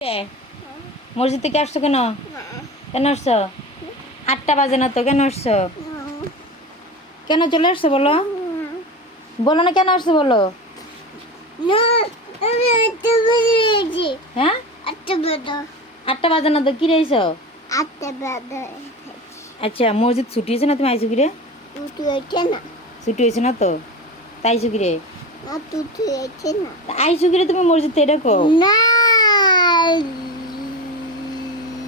মসজিদ থেকে আসছো কেন? কেন আসছো? 8টা বাজে না তো, কেন আসছো? কেন চলে আসছো বলো? বলো না কেন আসছো বলো? হ্যাঁ 8টা বাজে না তো, কি রয়েছো? আচ্ছা মসজিদ ছুটি হয়েছে না, তুমি আইসো কিরে? ছুটি হয়েছে না তো, তাই আইসো কিরে? আইসো কিরে তুমি মসজিদ থেকে? দেখো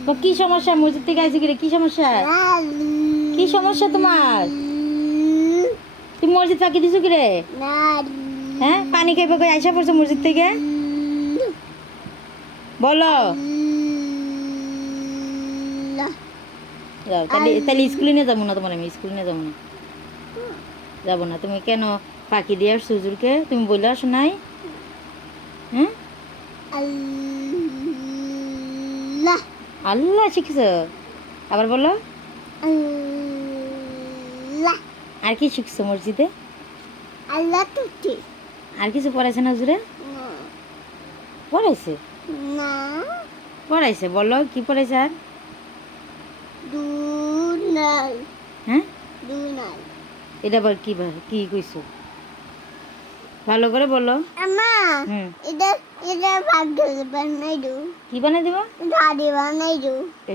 তো কি সমস্যা? মসজিদ থেকে আইসো কিরে? কি সমস্যা? কি সমস্যা তোমার? তুমি মসজিদ ফাঁকি দিছো কিরে? হ্যাঁ পানি খাইবে কই আইসা পড়ছো মসজিদ থেকে? বলো। যাও তাহলে তাহলে স্কুলে নিয়ে যাবো না তোমার, আমি স্কুলে নিয়ে যাবো না, যাবো না। তুমি কেন ফাঁকি দিয়ে আসছো হুজুরকে? তুমি বলে আসো নাই? হ্যাঁ আল্লাহ শিখছো, আবার বলো। আর কি শিখছো মসজিদে? আর কিছু পড়াইছে না হুজুরে? পড়াইছে, পড়াইছে, বলো কি পড়াইছে আর? হ্যাঁ এটা আবার কি কি কইছো? ভালো করে বলো। কি বানাই দেবো?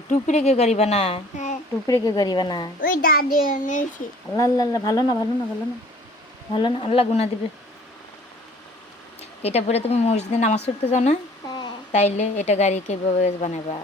টুপিরে কেউ গাড়ি বানা? টুপিরে কেউ গাড়ি বানা? আল্লাহ আল্লাহ আল্লাহ, ভালো না ভালো না ভালো না ভালো না, আল্লাহ গুনাহ দিবে। এটা পরে তুমি মসজিদে নামাজ পড়তে যাও না? তাইলে এটা গাড়ি কিভাবে বানাবা?